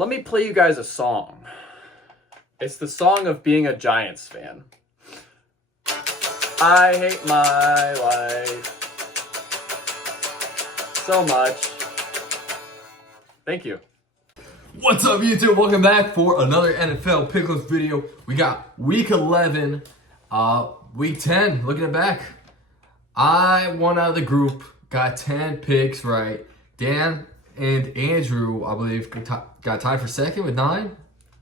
Let me play you guys a song. It's the song of being a Giants fan. I hate my life so much. Thank you. What's up, YouTube? Welcome back for another NFL Pickles video. We got week 11, week 10, looking it back. I won out of the group, got 10 picks right. Dan and Andrew, I believe, got tied for second with 9.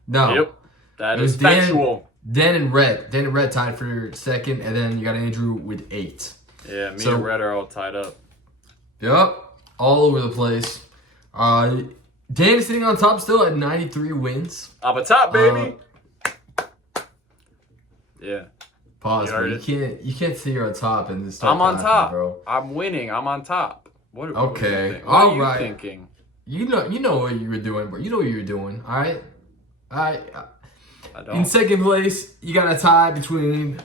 No. Yep. That is factual. Dan and Red tied for second, and then you got Andrew with 8. Yeah, me and Red are all tied up. Yep, all over the place. Dan is sitting on top still at 93 wins. Up atop, baby. Yeah. Pause, bro. You can't say you're on top and just start I'm on clapping, top, bro. I'm winning. I'm on top. What Okay. What are you right. thinking? You know what you were doing, bro. You know what you were doing. All right. I don't. In second place, you got a tie between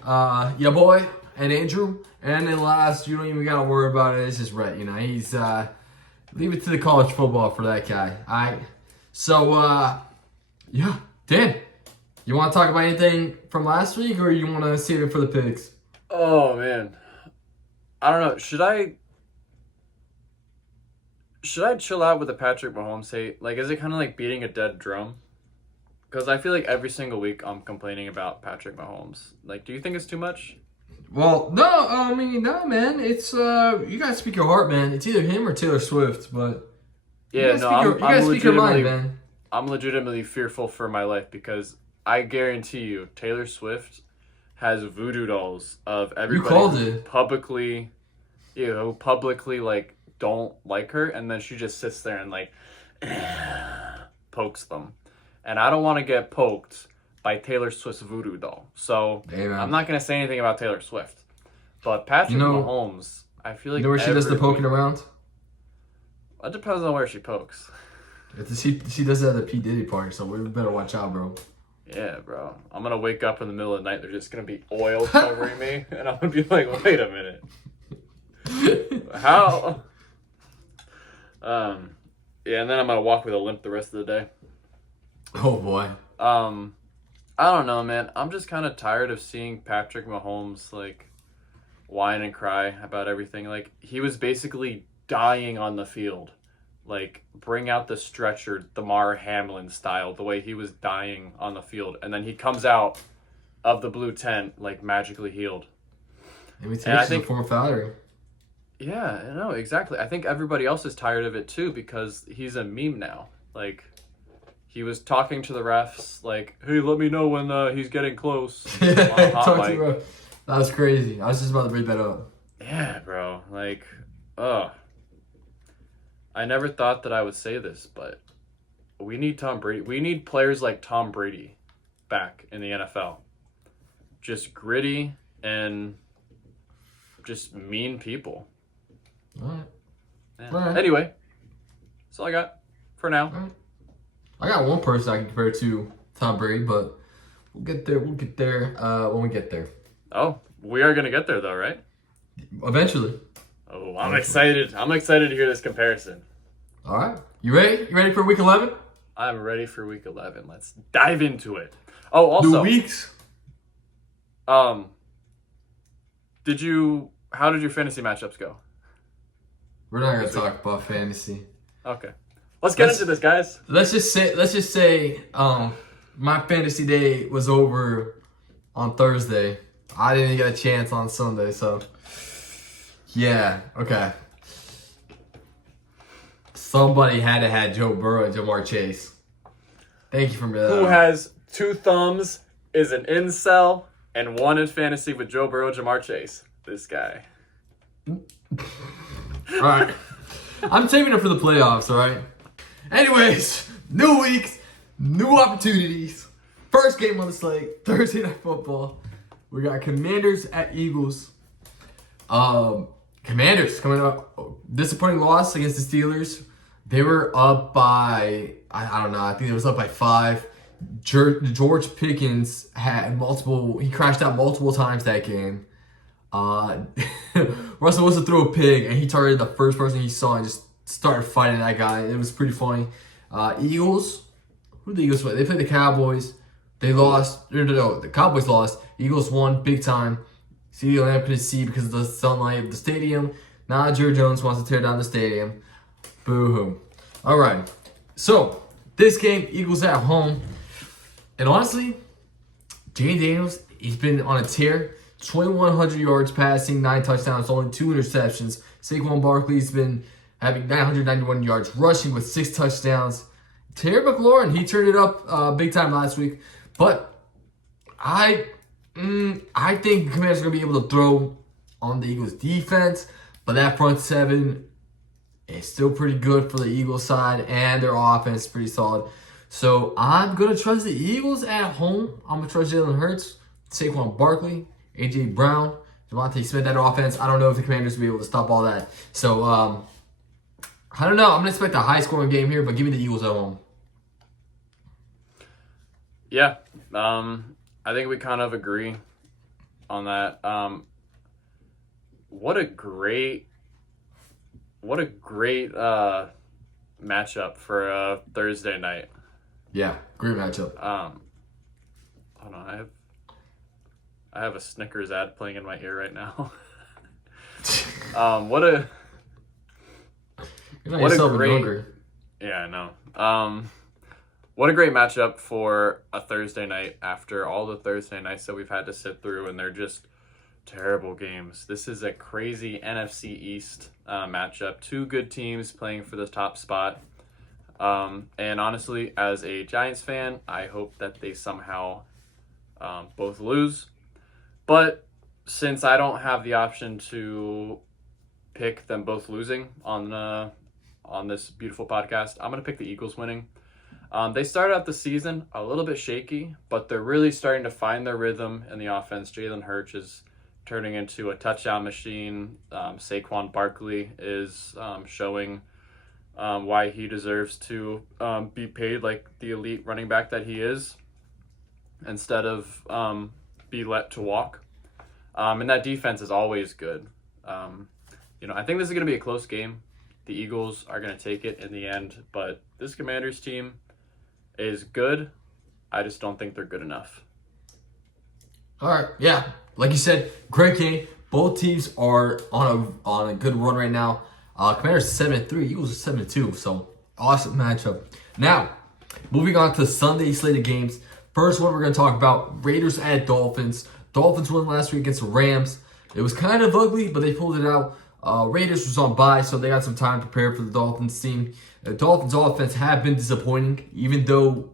your boy and Andrew, and then last, you don't even gotta worry about it. It's just Rhett. You know, he's leave it to the college football for that guy. All right. So yeah, Dan, you want to talk about anything from last week, or you want to save it for the picks? Oh man, I don't know. Should I chill out with the Patrick Mahomes hate? Like, is it kind of like beating a dead drum? Because I feel like every single week I'm complaining about Patrick Mahomes. Like, do you think it's too much? Well, no, I mean, no, man. It's you gotta speak your heart, man. It's either him or Taylor Swift, but yeah, you gotta speak your mind, man. I'm legitimately fearful for my life because I guarantee you, Taylor Swift has voodoo dolls of everybody You called who it. publicly like don't like her, and then she just sits there and like pokes them, and I don't want to get poked by Taylor Swift's voodoo doll. So I'm not going to say anything about Taylor Swift. But Patrick Mahomes, I feel like... You know where she does the poking around? It depends on where she pokes. She does it at the P. Diddy party, so we better watch out, bro. Yeah, bro. I'm going to wake up in the middle of the night, there's just going to be oil covering me, and I'm going to be like, wait a minute. How? Yeah, and then I'm going to walk with a limp the rest of the day. Oh, boy. I don't know, man. I'm just kind of tired of seeing Patrick Mahomes, like, whine and cry about everything. Like, he was basically dying on the field. Like, bring out the stretcher, Damar Hamlin style, the way he was dying on the field. And then he comes out of the blue tent, like, magically healed. Imitation of former flattery. Yeah, I know, exactly. I think everybody else is tired of it, too, because he's a meme now. Like... He was talking to the refs, like, hey, let me know when he's getting close. That was crazy. I was just about to bring that up. Yeah, bro. Like, I never thought that I would say this, but we need Tom Brady. We need players like Tom Brady back in the NFL. Just gritty and just mean people. All right. Yeah. All right. Anyway, that's all I got for now. All right. I got one person I can compare to Tom Brady, but we'll get there. We'll get there when we get there. Oh, we are going to get there, though, right? Eventually. Oh, I'm excited. I'm excited to hear this comparison. All right. You ready? You ready for week 11? I'm ready for week 11. Let's dive into it. Oh, also. The weeks. How did your fantasy matchups go? We're not going to talk about fantasy. Okay. Let's get into this, guys. Let's just say, my fantasy day was over on Thursday. I didn't get a chance on Sunday, so yeah, okay. Somebody had to have Joe Burrow and Jamar Chase. Thank you for me. Who has 2 thumbs, is an incel, and won in fantasy with Joe Burrow, Jamar Chase. This guy. All right. I'm saving it for the playoffs, all right? Anyways, new weeks, new opportunities. First game on the slate, Thursday Night Football. We got Commanders at Eagles. Commanders coming up, disappointing loss against the Steelers. They were up by, I don't know, I think it was up by 5. George Pickens he crashed out multiple times that game. Russell Wilson threw a pig, and he targeted the first person he saw and just started fighting that guy. It was pretty funny. Eagles, Who did the Eagles play? They played the Cowboys. They lost. No, the Cowboys lost. Eagles won big time. CeeDee Lamb couldn't see because of the sunlight of the stadium. Now Jerry Jones wants to tear down the stadium. Boo-hoo. All right. So, this game, Eagles at home. And honestly, Jay Daniels, he's been on a tear. 2,100 yards passing, 9 touchdowns, only 2 interceptions. Saquon Barkley's been having 991 yards rushing with 6 touchdowns. Terry McLaurin, he turned it up big time last week. But I think Commanders are going to be able to throw on the Eagles' defense. But that front seven is still pretty good for the Eagles side. And their offense is pretty solid. So I'm going to trust the Eagles at home. I'm going to trust Jalen Hurts, Saquon Barkley, A.J. Brown, Devontae Smith, that offense. I don't know if the Commanders will be able to stop all that. So, I don't know. I'm going to expect a high-scoring game here, but give me the Eagles at home. Yeah. I think we kind of agree on that. What a great matchup for a Thursday night. Yeah, great matchup. Hold on, I have a Snickers ad playing in my ear right now. What a great, yeah, I know. What a great matchup for a Thursday night after all the Thursday nights that we've had to sit through, and they're just terrible games. This is a crazy NFC East matchup. 2 good teams playing for the top spot. And honestly, as a Giants fan, I hope that they somehow both lose. But since I don't have the option to pick them both losing on this beautiful podcast, I'm going to pick the Eagles winning. They started out the season a little bit shaky, but they're really starting to find their rhythm in the offense. Jalen Hurts is turning into a touchdown machine. Saquon Barkley is showing why he deserves to be paid like the elite running back that he is, instead of be let to walk. And that defense is always good. I think this is going to be a close game. The Eagles are going to take it in the end, but this Commanders team is good. I just don't think they're good enough. All right, yeah, like you said, great game. Both teams are on a good run right now. Commanders 7-3, Eagles are 7-2, so awesome matchup. Now, moving on to Sunday slated games. First one we're going to talk about, Raiders at Dolphins. Dolphins won last week against the Rams. It was kind of ugly, but they pulled it out. Raiders was on bye, so they got some time to prepare for the Dolphins team. The Dolphins offense have been disappointing, even though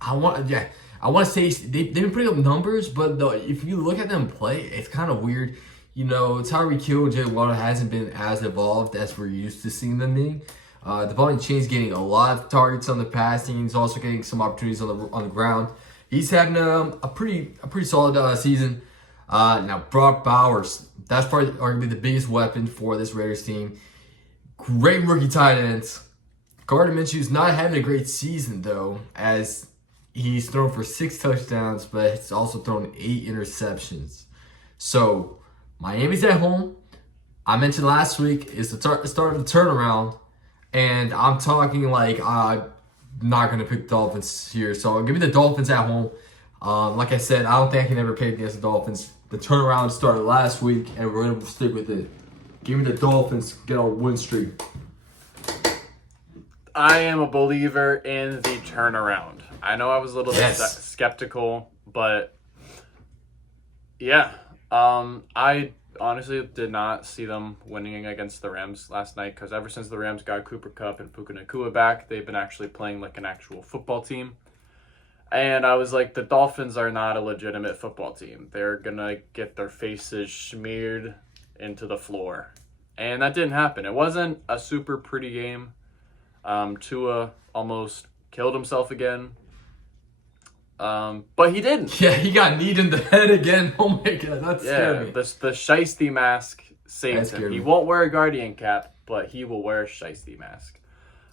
I want to say they've been putting up numbers, but if you look at them play, it's kind of weird. Tyreek Hill and Jay Waddle hasn't been as evolved as we're used to seeing them being. Devontae Chain's getting a lot of targets on the passing. He's also getting some opportunities on the ground. He's having a pretty solid season. Now Brock Bowers, that's probably arguably the biggest weapon for this Raiders team. Great rookie tight ends. Gardner Minshew's not having a great season though, as he's thrown for 6 touchdowns, but he's also thrown 8 interceptions. So Miami's at home. I mentioned last week is the start of the turnaround, and I'm talking like I'm not going to pick the Dolphins here. So give me the Dolphins at home. Like I said, I don't think I can ever pick against the Dolphins. The turnaround started last week, and we're going to stick with it. Give me the Dolphins, get our win streak. I am a believer in the turnaround. I know I was a little bit skeptical, but yeah. I honestly did not see them winning against the Rams last night, because ever since the Rams got Cooper Kupp and Puka Nacua back, they've been actually playing like an actual football team. And I was like, the Dolphins are not a legitimate football team. They're going to get their faces smeared into the floor. And that didn't happen. It wasn't a super pretty game. Tua almost killed himself again. But he didn't. Yeah, he got kneed in the head again. Oh my God, that scared me. The Shiesty mask saves him. He won't wear a Guardian cap, but he will wear a Shiesty mask.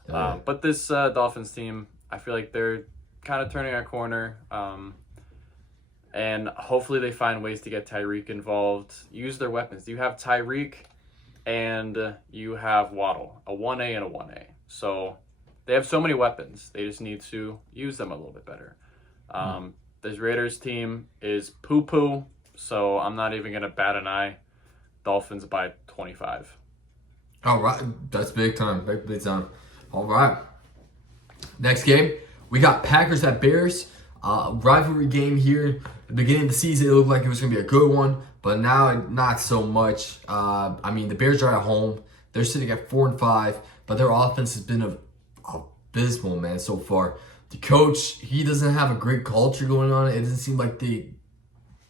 But this Dolphins team, I feel like they're kind of turning a corner. And hopefully they find ways to get Tyreek involved. Use their weapons. You have Tyreek and you have Waddle, a 1A and a 1A. So they have so many weapons. They just need to use them a little bit better. This Raiders team is poo-poo, so I'm not even going to bat an eye. Dolphins by 25. All right. That's big time. Big time. All right. Next game, we got Packers at Bears. Rivalry game here. The beginning of the season, it looked like it was going to be a good one, but now not so much. I mean, the Bears are at home. They're sitting at 4-5, but their offense has been abysmal, man, so far. The coach, he doesn't have a great culture going on. It doesn't seem like they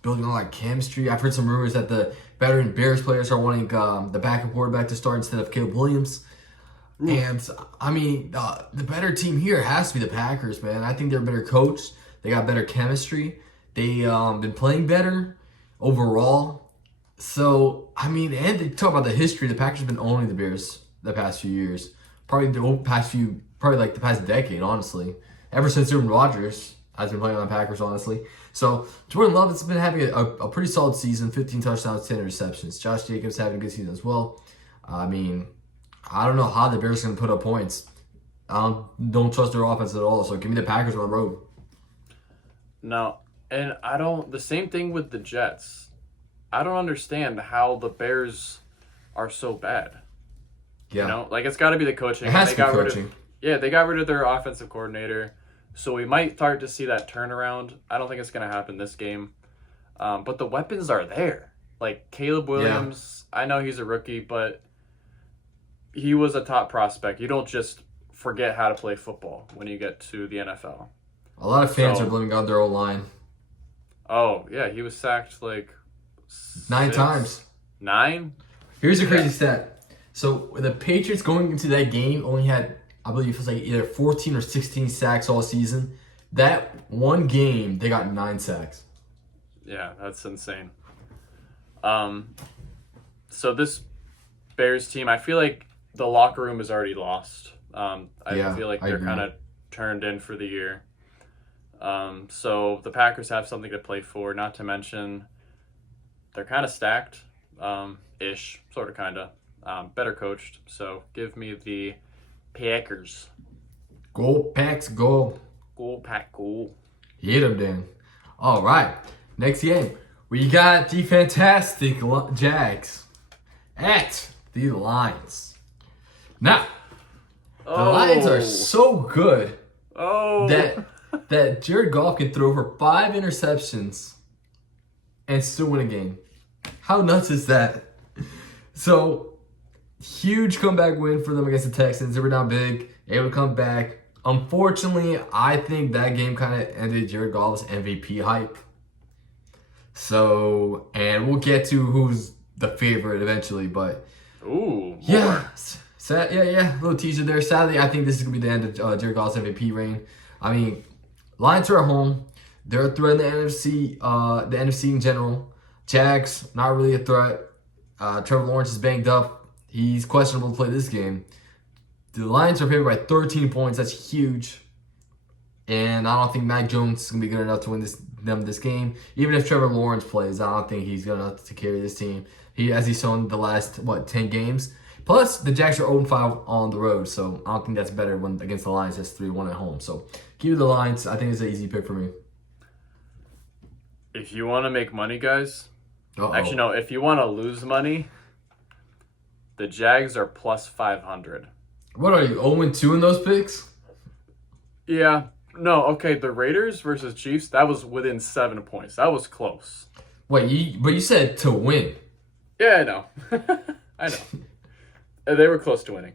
building on like chemistry. I've heard some rumors that the veteran Bears players are wanting the backup quarterback to start instead of Caleb Williams. And, I mean, the better team here has to be the Packers, man. I think they're a better coach. They got better chemistry. They been playing better overall. So, I mean, and they talk about the history. The Packers have been owning the Bears the past few years. Probably like the past decade, honestly. Ever since Aaron Rodgers has been playing on the Packers, honestly. So, Jordan Love has been having a pretty solid season. 15 touchdowns, 10 interceptions. Josh Jacobs having a good season as well. I mean, I don't know how the Bears are going to put up points. I don't trust their offense at all. So, give me the Packers on the road. No, and the same thing with the Jets. I don't understand how the Bears are so bad. Yeah. You know, like it's got to be the coaching. It has to be coaching. They got rid of their offensive coordinator. So we might start to see that turnaround. I don't think it's going to happen this game. But the weapons are there. Like Caleb Williams, I know he's a rookie, but he was a top prospect. You don't just forget how to play football when you get to the NFL. A lot of fans are blaming on their O-line. Oh, yeah, he was sacked like 9 times. 9? Here's a crazy stat. So the Patriots going into that game only had, I believe it was like either 14 or 16 sacks all season. That one game, they got 9 sacks. Yeah, that's insane. So this Bears team, I feel like the locker room is already lost. I feel like they're kind of turned in for the year. So the Packers have something to play for, not to mention they're kind of stacked, ish, sort of, kind of, better coached. So give me the Packers. Go Packs, go. Go Pack, go. Hit them, Dan. All right, next game. We got the fantastic Jags at the Lions. Now, the Lions are so good that Jared Goff can throw for 5 interceptions and still win a game. How nuts is that? So, huge comeback win for them against the Texans. They were down big, able to come back. Unfortunately, I think that game kind of ended Jared Goff's MVP hype. So, and we'll get to who's the favorite eventually, but ooh, yeah, a little teaser there. Sadly, I think this is gonna be the end of Jared Goff's MVP reign. I mean, Lions are at home. They're a threat in the NFC in general. Jags, not really a threat. Trevor Lawrence is banged up. He's questionable to play this game. The Lions are favored by 13 points. That's huge. And I don't think Mac Jones is going to be good enough to win this game. Even if Trevor Lawrence plays, I don't think he's good enough to carry this team. As he's shown the last, 10 games. Plus, the Jags are 0-5 on the road, so I don't think that's better when against the Lions. That's 3-1 at home. So, give me the Lions. I think it's an easy pick for me. If you want to make money, guys. Uh-oh. Actually, no. If you want to lose money, the Jags are plus 500. What are you, 0-2 in those picks? Yeah. No, okay, the Raiders versus Chiefs, that was within 7 points. That was close. Wait, but you said to win. Yeah, I know. I know. They were close to winning.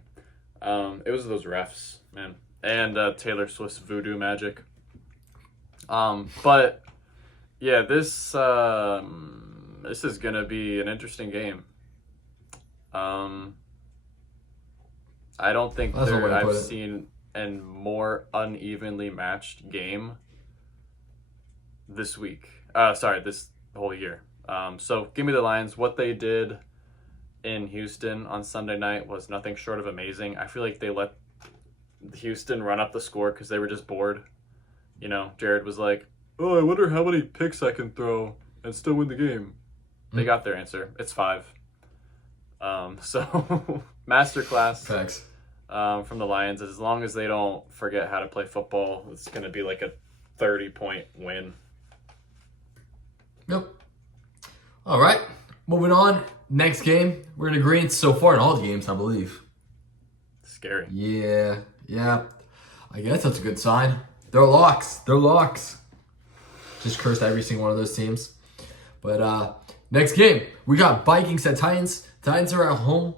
It was those refs, man. And Taylor Swift's voodoo magic. But, yeah, this is going to be an interesting game. I don't think I've seen a more unevenly matched game this week. This whole year. So give me the Lions. What they did in Houston on Sunday night was nothing short of amazing. I feel like they let Houston run up the score because they were just bored. You know, Jared was like, "Oh, I wonder how many picks I can throw and still win the game." They got their answer. It's 5. So masterclass. Facts. from the Lions. As long as they don't forget how to play football, it's going to be like a 30-point win. Yep. All right. Moving on. Next game. We're in agreement so far in all the games, I believe. Scary. Yeah. I guess that's a good sign. They're locks. Just cursed every single one of those teams. But next game, we got Vikings at Titans. Titans are at home.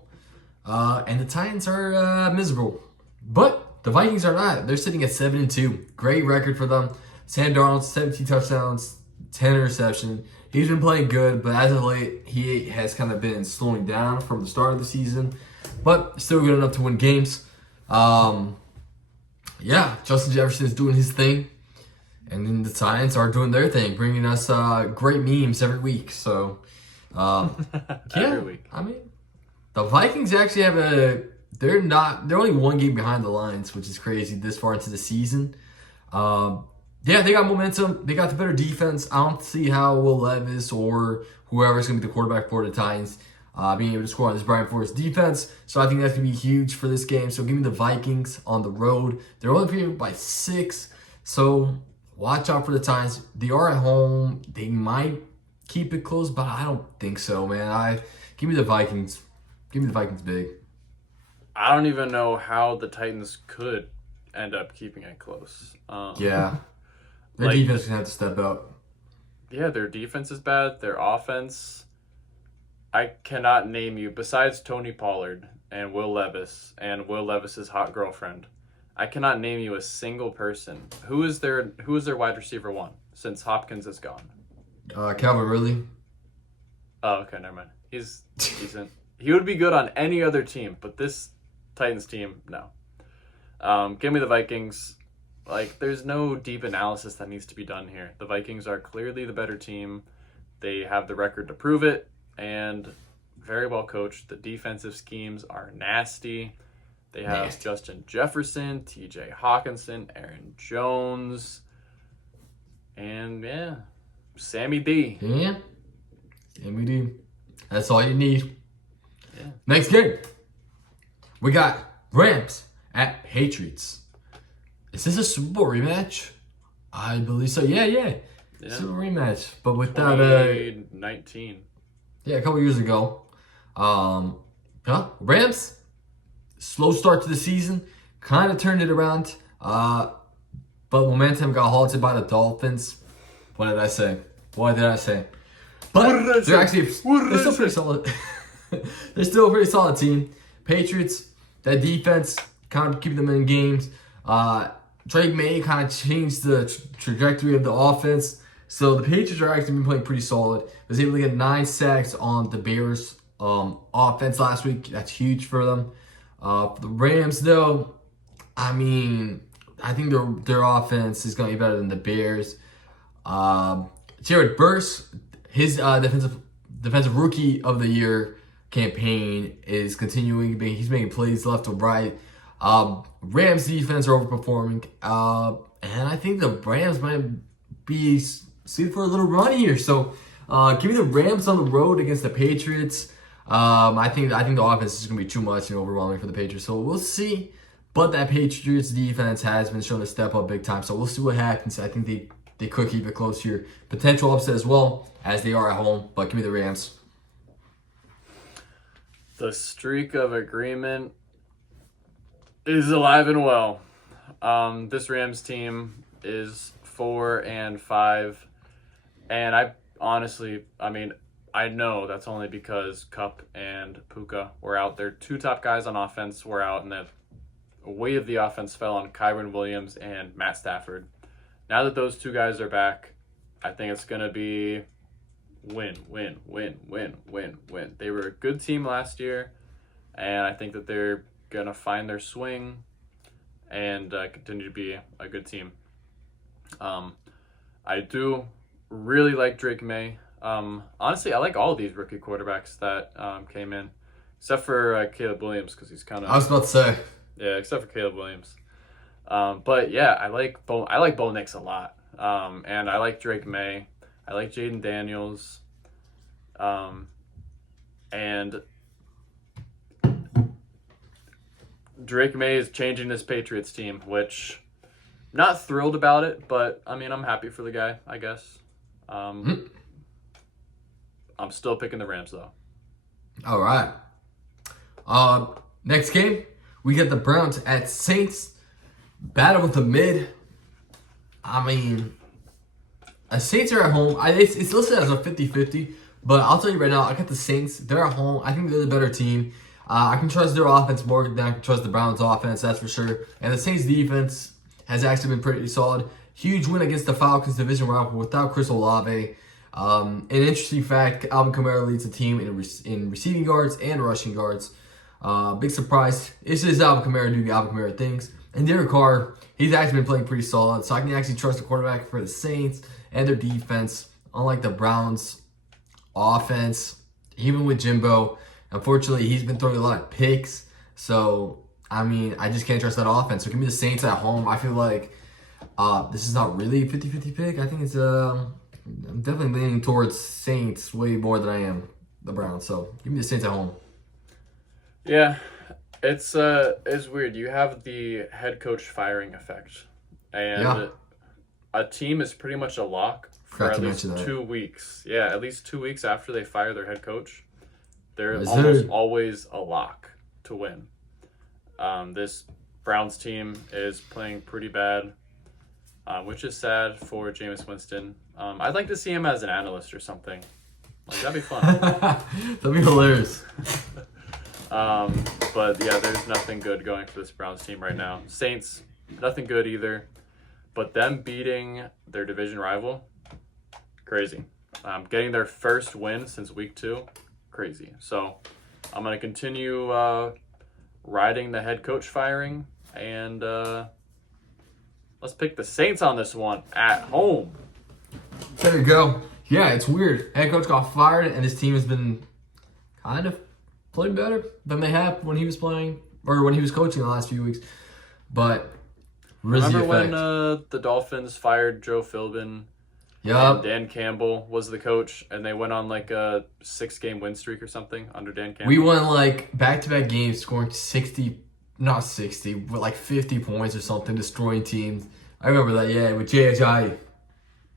And the Titans are miserable. But the Vikings are not. They're sitting at 7-2. Great record for them. Sam Darnold, 17 touchdowns, 10 interceptions. He's been playing good, but as of late, he has kind of been slowing down from the start of the season. But still good enough to win games. Justin Jefferson is doing his thing. And then the Titans are doing their thing, bringing us great memes every week. So, Every week. I mean, the Vikings actually have they're only one game behind the Lions, which is crazy this far into the season. They got momentum. They got the better defense. I don't see how Will Levis or whoever's going to be the quarterback for the Titans being able to score on this Brian Flores defense. So I think that's going to be huge for this game. So give me the Vikings on the road. They're only favored by 6. So watch out for the Titans. They are at home. They might keep it close, but I don't think so, man. Give me the Vikings. Give me the Vikings big. I don't even know how the Titans could end up keeping it close. Their defense is going to have to step up. Yeah, their defense is bad. Their offense, I cannot name you, besides Tony Pollard and Will Levis and Will Levis's hot girlfriend, I cannot name you a single person. Who is their wide receiver 1 since Hopkins is gone? Calvin Ridley. Oh, okay, never mind. He's decent. He would be good on any other team, but this Titans team, no. Give me the Vikings. There's no deep analysis that needs to be done here. The Vikings are clearly the better team. They have the record to prove it, and very well coached. The defensive schemes are nasty. They have Justin Jefferson, TJ Hawkinson, Aaron Jones, and Sammy D. Yeah, Sammy D. That's all you need. Yeah. Next game, we got Rams at Patriots. Is this a Super Bowl rematch? I believe so. Yeah. Super Bowl rematch, but without 2019. A couple years ago. Rams, slow start to the season, kind of turned it around. But momentum got halted by the Dolphins. What did I say? But they're still pretty solid. They're still a pretty solid team. Patriots, that defense kind of keeping them in games. Drake May kind of changed the trajectory of the offense. So the Patriots are actually been playing pretty solid. Was able to get 9 sacks on the Bears offense last week. That's huge for them. For the Rams, though, I think their offense is going to be better than the Bears. Jared Burks, his defensive rookie of the year campaign is continuing. He's making plays left to right. Rams defense are overperforming, and I think the Rams might be suited for a little run here. So, give me the Rams on the road against the Patriots. I think the offense is going to be too much and overwhelming for the Patriots. So we'll see. But that Patriots defense has been shown to step up big time. So we'll see what happens. I think they could keep it close here. Potential upset as well, as they are at home. But give me the Rams. The streak of agreement is alive and well. This Rams team is 4-5, and I know that's only because Kupp and Puka were out. Their 2 top guys on offense were out, and the weight of the offense fell on Kyren Williams and Matt Stafford. Now that those 2 guys are back, I think it's gonna be win. They were a good team last year, and I think that they're gonna find their swing and continue to be a good team. I do really like Drake May. Honestly, I like all of these rookie quarterbacks that came in, except for Caleb Williams, because he's kind of. I was about to say. Yeah, except for Caleb Williams. But yeah, I like Bo Nix a lot, and I like Drake May. I like Jaden Daniels, and Drake May is changing this Patriots team, which not thrilled about it, but I mean I'm happy for the guy, I guess. I'm still picking the Rams though. All right. Next game, we get the Browns at Saints. Battle with the mid. I mean, the Saints are at home. It's listed as a 50-50, but I'll tell you right now, I got the Saints. They're at home. I think they're the better team. I can trust their offense more than I can trust the Browns' offense, that's for sure. And the Saints' defense has actually been pretty solid. Huge win against the Falcons division rival without Chris Olave. An interesting fact, Alvin Kamara leads the team in receiving yards and rushing yards. Big surprise. This is Alvin Kamara doing Alvin Kamara things. And Derek Carr, he's actually been playing pretty solid. So I can actually trust the quarterback for the Saints and their defense. Unlike the Browns' offense, even with Jimbo, unfortunately, he's been throwing a lot of picks. So, I mean, I just can't trust that offense. So give me the Saints at home. I feel like this is not really a 50-50 pick. I think it's I'm definitely leaning towards Saints way more than I am the Browns. So give me the Saints at home. Yeah, it's weird. You have the head coach firing effect, and a team is pretty much a lock for at least 2 weeks. Yeah, at least 2 weeks after they fire their head coach, they're almost always a lock to win. This Browns team is playing pretty bad, which is sad for Jameis Winston. I'd like to see him as an analyst or something. Like, that'd be fun. That'd be hilarious. But yeah, there's nothing good going for this Browns team right now. Saints, nothing good either. But them beating their division rival, crazy. Getting their first win since week 2, crazy. So I'm going to continue riding the head coach firing, and let's pick the Saints on this one at home. There you go. Yeah, it's weird. Head coach got fired, and his team has been kind of playing better than they have when he was playing or when he was coaching the last few weeks. But remember when the Dolphins fired Joe Philbin? Yeah. Dan Campbell was the coach, and they went on like a 6-game win streak or something under Dan Campbell. We won like back-to-back games, scoring 50 points or something, destroying teams. I remember that, yeah, with JHI.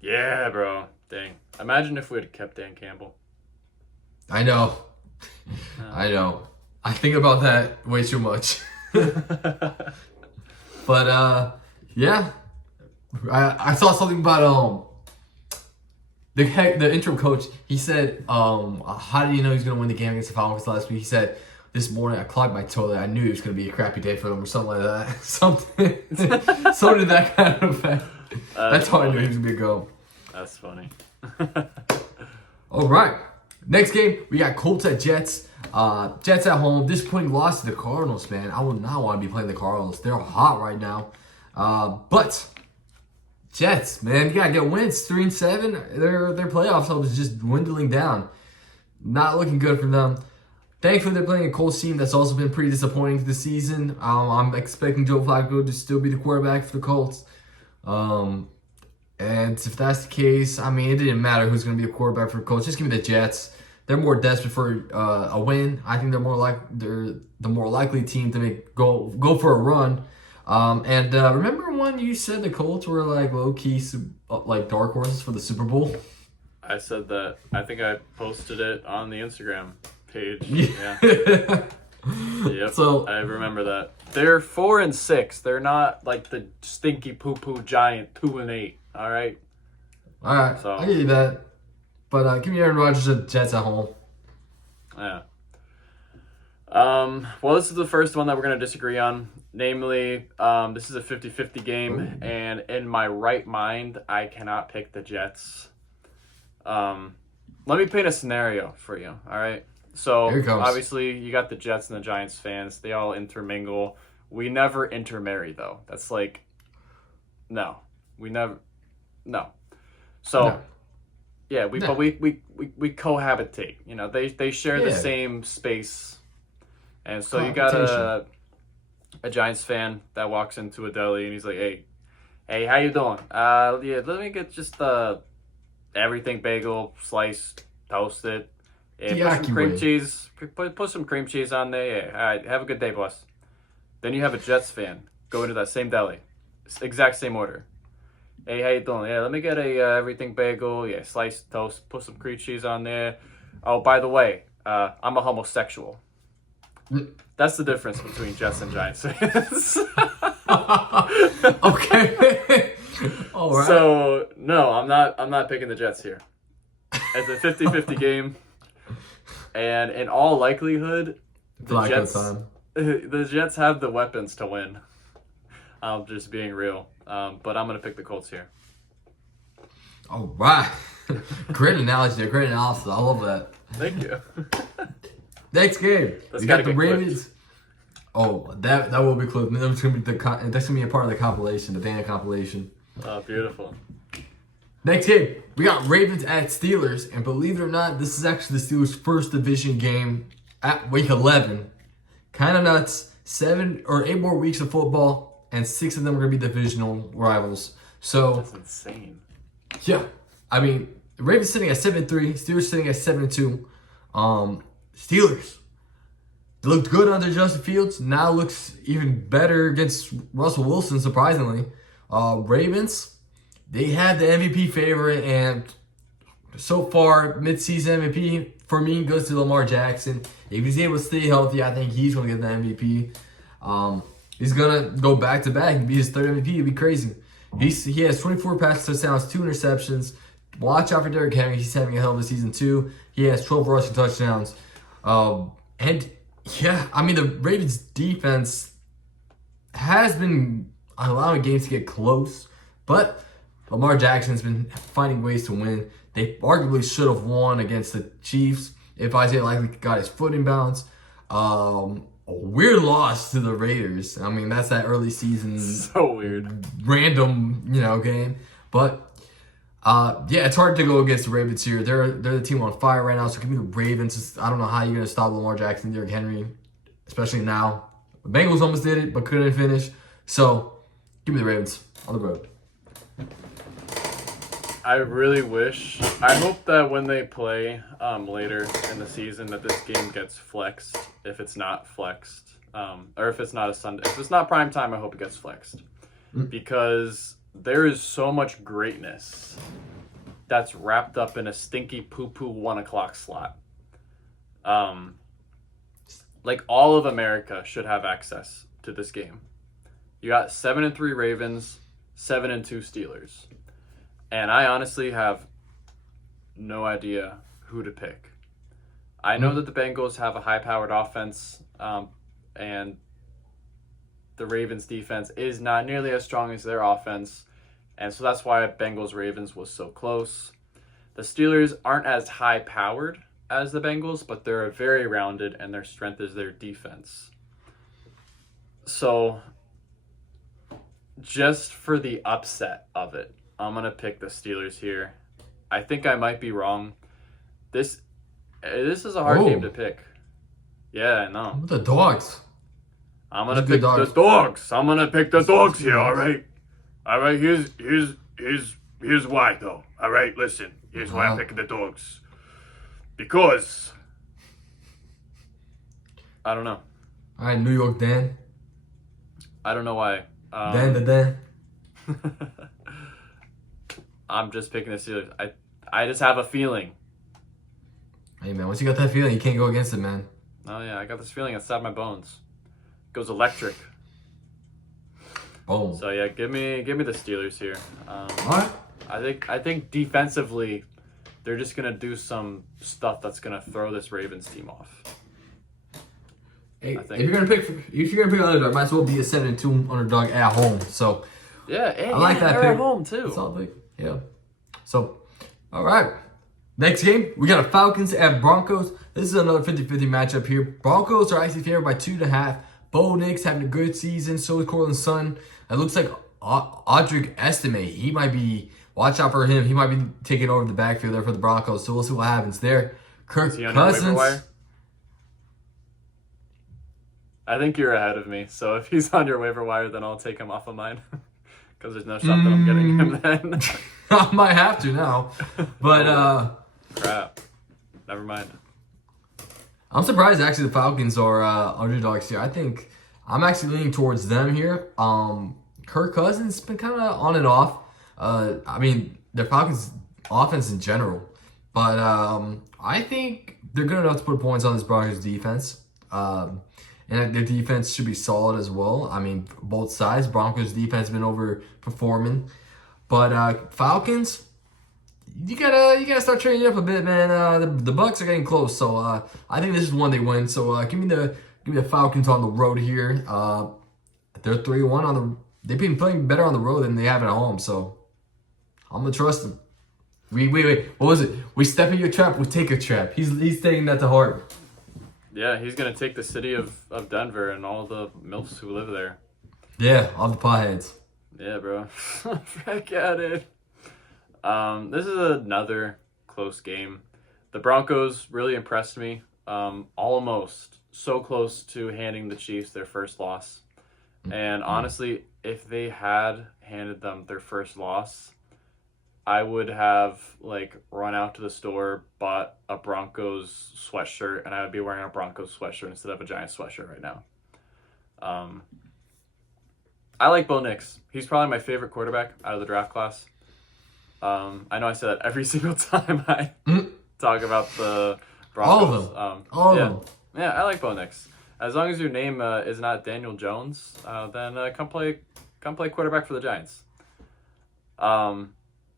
Yeah, bro. Dang. Imagine if we had kept Dan Campbell. I know. I know. I think about that way too much. But, yeah. I saw something about the interim coach. He said, how do you know he's going to win the game against the Falcons last week? He said, this morning I clogged my toilet. I knew it was going to be a crappy day for them or something like that. Something to that kind of effect. That's how I knew he was going to go. That's funny. All right. Next game, we got Colts at Jets. Jets at home. Disappointing loss to the Cardinals, man. I would not want to be playing the Cardinals. They're hot right now. But Jets, man, you gotta get wins. 3-7. Their playoff hope is just dwindling down. Not looking good for them. Thankfully, they're playing a Colts team that's also been pretty disappointing this season. I'm expecting Joe Flacco to still be the quarterback for the Colts. And if that's the case, I mean, it didn't matter who's going to be a quarterback for the Colts. Just give me the Jets. They're more desperate for a win. I think they're the more likely team to go for a run. And remember when you said the Colts were like low key like dark horses for the Super Bowl? I said that. I think I posted it on the Instagram page. Yeah. Yep. So I remember that. They're 4-6. They're not like the stinky poo-poo giant 2-8. All right. So I give you that. But give me Aaron Rodgers and Jets at home. Yeah. Well, this is the first one that we're going to disagree on. Namely, this is a 50-50 game, and in my right mind, I cannot pick the Jets. Let me paint a scenario for you, all right? So, obviously, you got the Jets and the Giants fans. They all intermingle. We never intermarry, though. That's like, no. We never, no. So... No. Yeah, but we cohabitate. You know, they share the same space, and so you got a Giants fan that walks into a deli and he's like, "Hey, how you doing? Yeah, let me get just everything bagel, sliced, toasted, put some cream cheese. Put some cream cheese on there. Yeah, all right, have a good day, boss." Then you have a Jets fan go into that same deli, exact same order. Hey, how you doing? Yeah, let me get a everything bagel. Yeah, sliced toast. Put some cream cheese on there. Oh, by the way, I'm a homosexual. That's the difference between Jets and Giants fans. Okay. All right. So no, I'm not picking the Jets here. It's a 50-50 game, and in all likelihood, the Jets have the weapons to win. I'm just being real, but I'm gonna pick the Colts here. All right. Great analogy there. Great analysis. I love that. Thank you. Next game, That's we got gotta the get Ravens. clipped. Oh, that will be close. That's gonna be that's gonna be a part of the compilation, the Dana compilation. Oh, beautiful. Next game, we got Ravens at Steelers, and believe it or not, this is actually the Steelers' first division game at week 11. Kind of nuts. 7 or 8 more weeks of football, and 6 of them are gonna be divisional rivals. So That's insane. yeah, I mean, the Ravens sitting at 7-3, Steelers sitting at 7-2. Steelers, they looked good under Justin Fields. Now looks even better against Russell Wilson, surprisingly. Ravens, they had the MVP favorite, and so far, midseason MVP for me goes to Lamar Jackson. If he's able to stay healthy, I think he's going to get the MVP. He's going to go back-to-back and be his third MVP. It'd be crazy. He has 24 passing touchdowns, 2 interceptions. Watch out for Derrick Henry. He's having a hell of a season, too. He has 12 rushing touchdowns. And, yeah, I mean, the Ravens' defense has been allowing games to get close, but Lamar Jackson's been finding ways to win. They arguably should have won against the Chiefs if Isaiah Likely got his foot in bounds. A weird loss to the Raiders. I mean, that's that early season So weird. random, game. But yeah, it's hard to go against the Ravens here. They're the team on fire right now. So give me the Ravens. I don't know how you're gonna stop Lamar Jackson, Derrick Henry, especially now. The Bengals almost did it, but couldn't finish. So give me the Ravens on the road. I really wish. I hope that when they play later in the season, that this game gets flexed. If it's not flexed, or if it's not a Sunday, if it's not prime time, I hope it gets flexed, because there is so much greatness that's wrapped up in a stinky poo-poo 1:00 slot. Like all of America should have access to this game. You got 7-3 Ravens, 7-2 Steelers. And I honestly have no idea who to pick. I know that the Bengals have a high-powered offense, and the Ravens' defense is not nearly as strong as their offense, and so that's why Bengals-Ravens was so close. The Steelers aren't as high-powered as the Bengals, but they're very rounded, and their strength is their defense. So, just for the upset of it, I'm going to pick the Steelers here. I think I might be wrong. This is a hard game to pick. Yeah, I know. What the dogs? I'm going to pick the dogs. I'm going to pick the dogs here, all right? All right, here's why, though. All right, listen. Here's why I'm picking the dogs. Because I don't know. All right, New York Dan. I don't know why. Dan. I'm just picking the Steelers. I just have a feeling. Hey, man, once you got that feeling, you can't go against it, man. Oh, yeah, I got this feeling inside my bones. It goes electric. Boom. So, yeah, give me the Steelers here. All right. I think defensively, they're just going to do some stuff that's going to throw this Ravens team off. Hey, if you're gonna pick an underdog, might as well be a 7-2 underdog at home. So yeah, I like that they're pick. at home too. It's all big. Yeah. So, all right. Next game, we got a Falcons at Broncos. This is another 50-50 matchup here. Broncos are actually favored by 2.5. Bo Nix having a good season. So is Cortland Sutton. It looks like Audric Estime. He might be. Watch out for him. He might be taking over the backfield there for the Broncos. So we'll see what happens there. Kirk Cousins. I think you're ahead of me. So if he's on your waiver wire, then I'll take him off of mine. Because there's no shot that I'm getting him then. I might have to now. But, crap. Never mind. I'm surprised actually the Falcons are underdogs here. I think I'm actually leaning towards them here. Kirk Cousins been kind of on and off. I mean, the Falcons' offense in general, but I think they're good enough to put points on this Broncos defense. And their defense should be solid as well. I mean, both sides. Broncos defense has been overperforming, but Falcons, you gotta start training up a bit, man. The Bucks are getting close, so I think this is one they win. So give me the Falcons on the road here. They're 3-1 on the. They've been playing better on the road than they have at home, so I'm gonna trust them. Wait. What was it? We step in your trap, we take a trap. He's taking that to heart. Yeah, he's going to take the city of Denver and all the MILFs who live there. Yeah, all the potheads. Yeah, bro. Back at it. This is another close game. The Broncos really impressed me. Almost so close to handing the Chiefs their first loss. And honestly, if they had handed them their first loss, I would have run out to the store, bought a Broncos sweatshirt, and I would be wearing a Broncos sweatshirt instead of a Giants sweatshirt right now. I like Bo Nix. He's probably my favorite quarterback out of the draft class. I know I say that every single time I talk about the Broncos. All of them. Yeah, I like Bo Nix. As long as your name is not Daniel Jones, then come play quarterback for the Giants.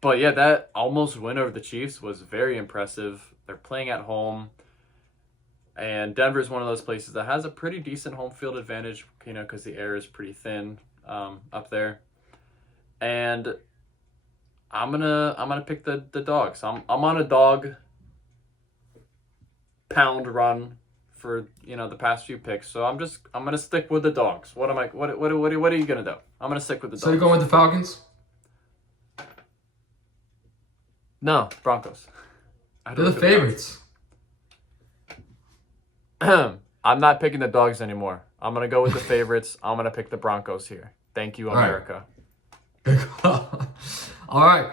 But yeah, that almost win over the Chiefs was very impressive. They're playing at home. And Denver's one of those places that has a pretty decent home field advantage, because the air is pretty thin up there. And I'm gonna pick the dogs. I'm on a dog pound run for the past few picks. So I'm gonna stick with the dogs. What are you gonna do? I'm gonna stick with the dogs. So you're going with the Falcons? No, Broncos. They're the favorites. I'm not picking the dogs anymore. I'm going to go with the favorites. I'm going to pick the Broncos here. Thank you, America. All right.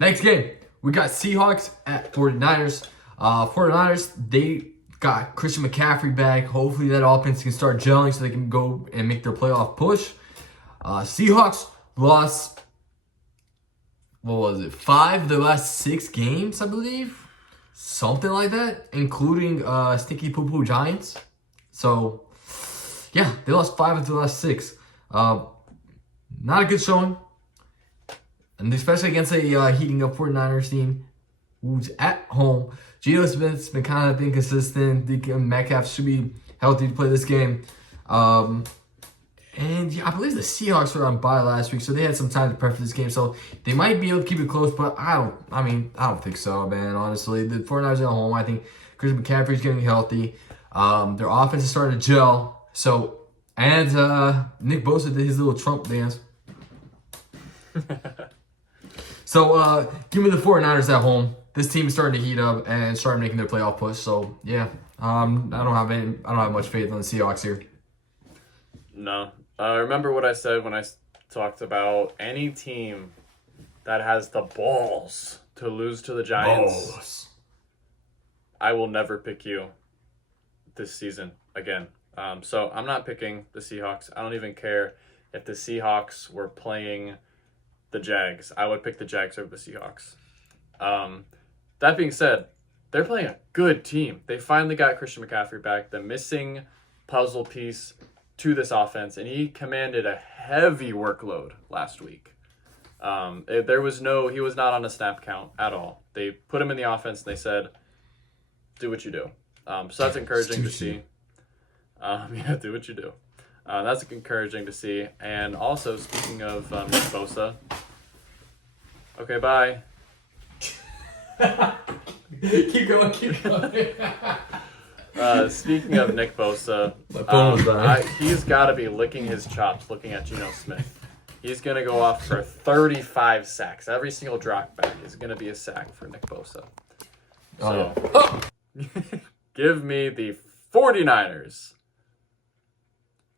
Next game. We got Seahawks at 49ers. 49ers, they got Christian McCaffrey back. Hopefully that offense can start gelling so they can go and make their playoff push. Seahawks lost... What was it? 5 of their last 6 games, I believe. Something like that, including Sticky Poo Poo Giants. So, yeah, they lost 5 of their last 6. Not a good showing. And especially against a heating up 49ers team who's at home. Geno Smith's been kind of inconsistent. DK Metcalf should be healthy to play this game. And yeah, I believe the Seahawks were on bye last week, so they had some time to prep for this game. So they might be able to keep it close, but I don't think so, man. Honestly, the 49ers are at home. I think Christian McCaffrey's getting healthy. Their offense is starting to gel. So, and Nick Bosa did his little Trump dance. So, give me the 49ers at home. This team is starting to heat up and start making their playoff push. So, yeah, I don't have much faith on the Seahawks here. No. Remember what I said when I talked about any team that has the balls to lose to the Giants? Balls. I will never pick you this season again. So I'm not picking the Seahawks. I don't even care if the Seahawks were playing the Jags. I would pick the Jags over the Seahawks. That being said, they're playing a good team. They finally got Christian McCaffrey back, the missing puzzle piece to this offense, and he commanded a heavy workload last week. He was not on a snap count at all. They put him in the offense and they said, do what you do. So that's encouraging to see. Yeah, do what you do. That's encouraging to see. And also, speaking of Nick Bosa. Okay, bye. Keep going. Speaking of Nick Bosa, he's got to be licking his chops looking at Geno Smith. He's going to go off for 35 sacks. Every single drop back is going to be a sack for Nick Bosa. So, give me the 49ers.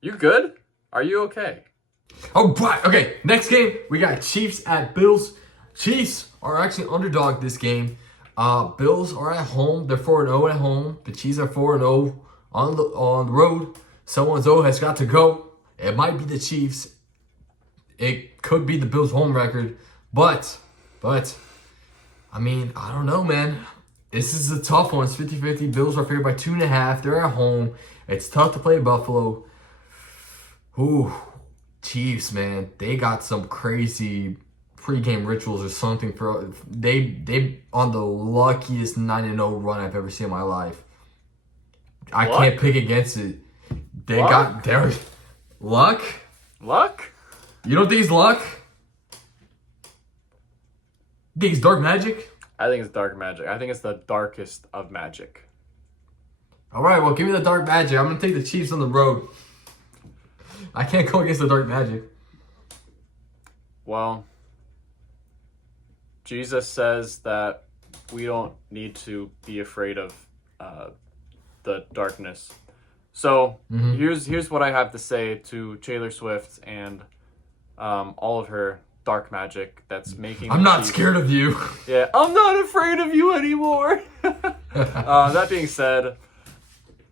You good? Are you okay? Oh, right. Okay, next game, we got Chiefs at Bills. Chiefs are actually underdog this game. Bills are at home. They're 4-0 at home. The Chiefs are 4-0 on the road. Someone's O has got to go. It might be the Chiefs. It could be the Bills' home record. But, I mean, I don't know, man. This is a tough one. It's 50-50. Bills are favored by 2.5. They're at home. It's tough to play Buffalo. Ooh, Chiefs, man. They got some crazy pregame rituals or something. They on the luckiest 9-0 run I've ever seen in my life. I can't pick against it. They got their luck. Luck? You don't think it's luck? You think it's dark magic? I think it's dark magic. I think it's the darkest of magic. All right, well, give me the dark magic. I'm gonna take the Chiefs on the road. I can't go against the dark magic. Well, Jesus says that we don't need to be afraid of the darkness. So here's what I have to say to Taylor Swift and all of her dark magic that's making. I'm not scared of you. Yeah, I'm not afraid of you anymore. That being said,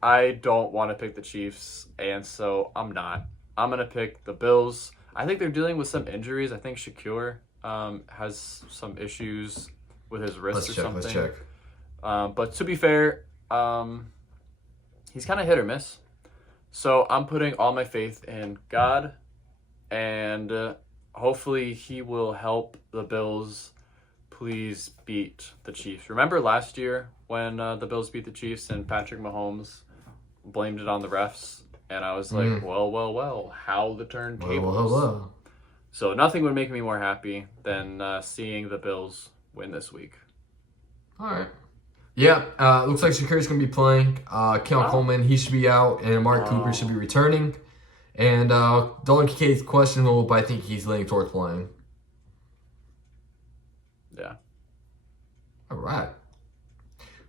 I don't want to pick the Chiefs, and so I'm not. I'm gonna pick the Bills. I think they're dealing with some injuries. I think Shakur has some issues with his wrist something. Let's check. But to be fair, he's kind of hit or miss. So I'm putting all my faith in God, and hopefully he will help the Bills please beat the Chiefs. Remember last year when the Bills beat the Chiefs and Patrick Mahomes blamed it on the refs? And I was like, well, how the turntables. Well. So nothing would make me more happy than seeing the Bills win this week. All right. Yeah, looks like Shakur's going to be playing. Keon Coleman, he should be out, and Mark Cooper should be returning. And Dalton Kincaid's questionable, but I think he's leaning towards playing. Yeah. All right.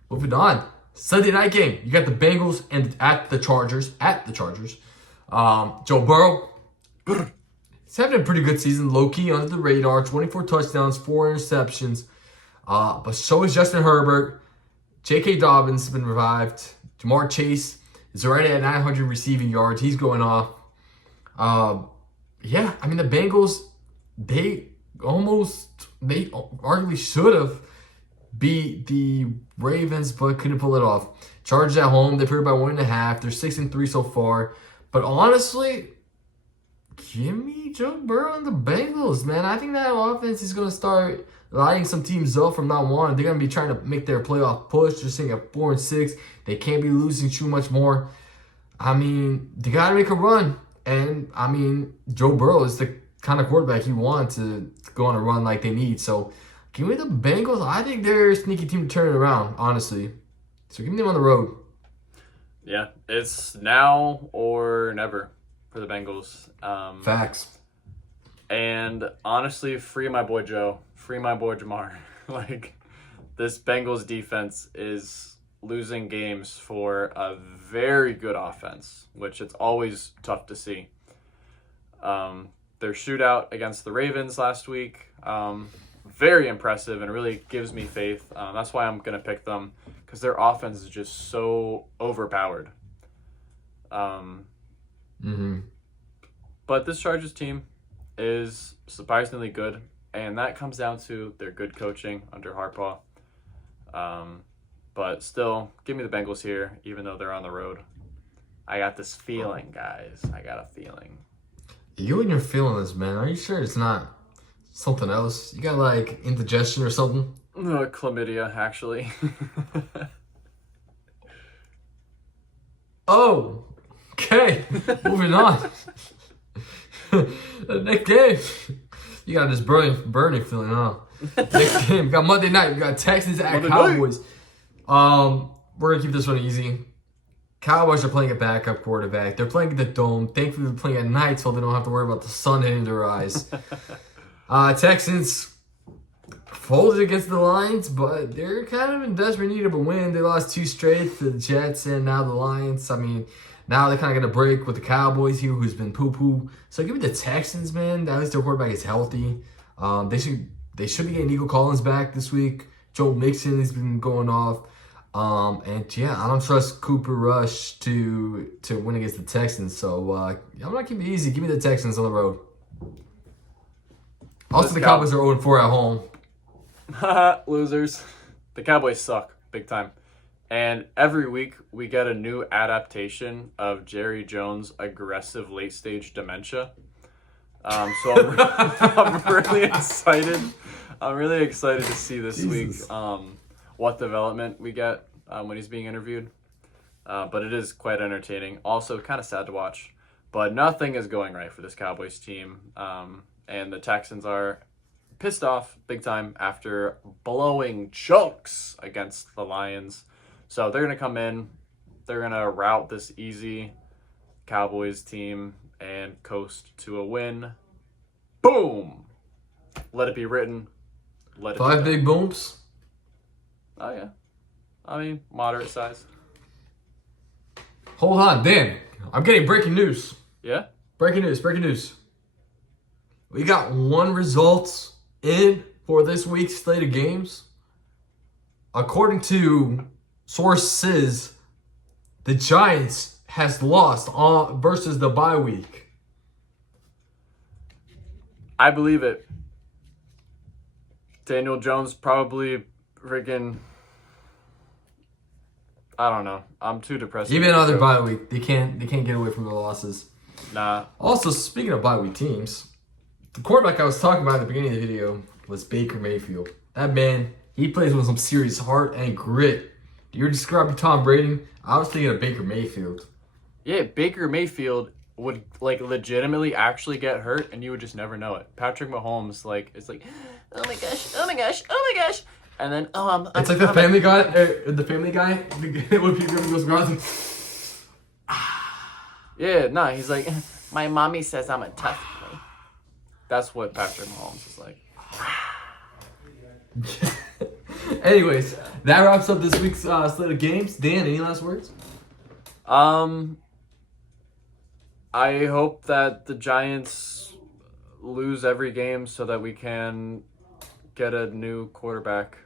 Moving on. Sunday night game. You got the Bengals and at the Chargers. Joe Burrow. He's having a pretty good season. Low-key under the radar. 24 touchdowns, 4 interceptions. But so is Justin Herbert. J.K. Dobbins has been revived. Jamar Chase is already at 900 receiving yards. He's going off. Yeah, I mean, the Bengals, they arguably should have beat the Ravens, but couldn't pull it off. Chargers at home, they're favored by 1.5. They're 6-3 so far. But honestly, give me Joe Burrow and the Bengals, man. I think that offense is going to start lighting some teams up from now on. They're going to be trying to make their playoff push. They're sitting at 4-6. They can't be losing too much more. I mean, they got to make a run. And, I mean, Joe Burrow is the kind of quarterback you want to go on a run like they need. So, give me the Bengals. I think they're a sneaky team to turn it around, honestly. So, give me them on the road. Yeah, it's now or never for the Bengals. Facts. And, honestly, free my boy Joe. Free my boy Jamar. This Bengals defense is losing games for a very good offense, which it's always tough to see. Their shootout against the Ravens last week, very impressive and really gives me faith. That's why I'm going to pick them, because their offense is just so overpowered. But this Chargers team is surprisingly good, and that comes down to their good coaching under Harbaugh. But still, give me the Bengals here, even though they're on the road. I got this feeling, guys. I got a feeling. You and your feelings, man. Are you sure it's not something else? You got, like, indigestion or something? Chlamydia, actually. Oh, okay. Moving on. The next game. You got this burning feeling, huh? Next game. We got Monday night. We got Texans at Cowboys. We're going to keep this one easy. Cowboys are playing a backup quarterback. They're playing at the Dome. Thankfully, they're playing at night, so they don't have to worry about the sun hitting their eyes. Texans folded against the Lions, but they're kind of in desperate need of a win. They lost 2 straight to the Jets and now the Lions. I mean, now they're kind of going to break with the Cowboys here, who's been poo-poo. So give me the Texans, man. At least their quarterback is healthy. They should be getting Nico Collins back this week. Joe Mixon has been going off. And yeah, I don't trust Cooper Rush to win against the Texans. So I'm gonna keep it easy. Give me the Texans on the road. Also, the Cowboys are 0-4 at home. Losers. The Cowboys suck big time. And every week we get a new adaptation of Jerry Jones' aggressive late stage dementia. So I'm really excited. I'm really excited to see this week what development we get when he's being interviewed. But it is quite entertaining. Also kind of sad to watch. But nothing is going right for this Cowboys team. And the Texans are pissed off big time after blowing chunks against the Lions. So they're going to come in. They're going to rout this easy Cowboys team and coast to a win. Boom! Let it be written. Let it 5 be big booms. Oh, yeah. I mean, moderate size. Hold on, Dan. I'm getting breaking news. Yeah? Breaking news. We got one result in for this week's slate of games. According to sources, the Giants has lost versus the bye week. I believe it. Daniel Jones probably freaking... I don't know. I'm too depressed. Even another bye week, they can't get away from the losses. Nah. Also, speaking of bye week teams, the quarterback I was talking about at the beginning of the video was Baker Mayfield. That man, he plays with some serious heart and grit. You're describing Tom Brady. I was thinking of Baker Mayfield. Yeah, Baker Mayfield would like legitimately actually get hurt and you would just never know it. Patrick Mahomes it's like, oh my gosh. And then It's like the Family Guy. The Family Guy. When people goes around. Yeah, nah, he's like, my mommy says I'm a tough boy. That's what Patrick Mahomes is like. Anyways, that wraps up this week's slate of games. Dan, any last words? I hope that the Giants lose every game so that we can get a new quarterback.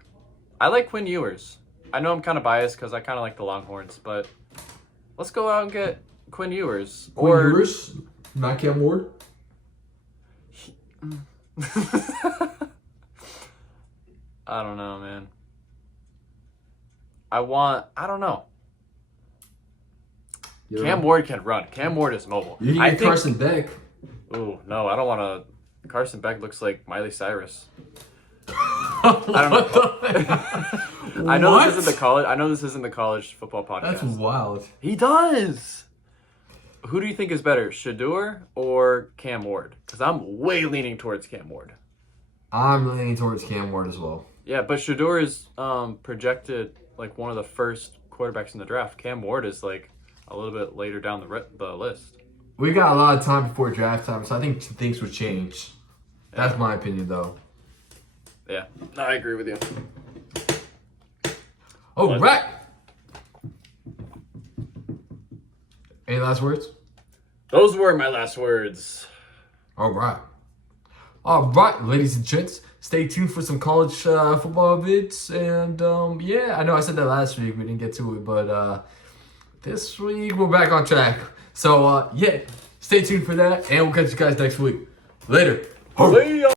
I like Quinn Ewers. I know I'm kind of biased because I kind of like the Longhorns, but let's go out and get Quinn Ewers. Quinn Ewers? Not Cam Ward? I don't know, man. I don't know. Cam Ward can run. Cam Ward is mobile. You can get Carson Beck. Ooh, no, I don't want to. Carson Beck looks like Miley Cyrus. I don't know. I know this isn't the college. I know this isn't the college football podcast. That's wild. He does. Who do you think is better, Shedeur or Cam Ward? Because I'm way leaning towards Cam Ward. I'm leaning towards Cam Ward as well. Yeah, but Shedeur is projected like one of the first quarterbacks in the draft. Cam Ward is like a little bit later down the list. We got a lot of time before draft time, so I think things would change. That's my opinion, though. Yeah, I agree with you. All right. Any last words? Those were my last words. All right. All right, ladies and gents. Stay tuned for some college football vids. And, yeah, I know I said that last week. We didn't get to it. But this week, we're back on track. So, yeah, stay tuned for that. And we'll catch you guys next week. Later. See ya.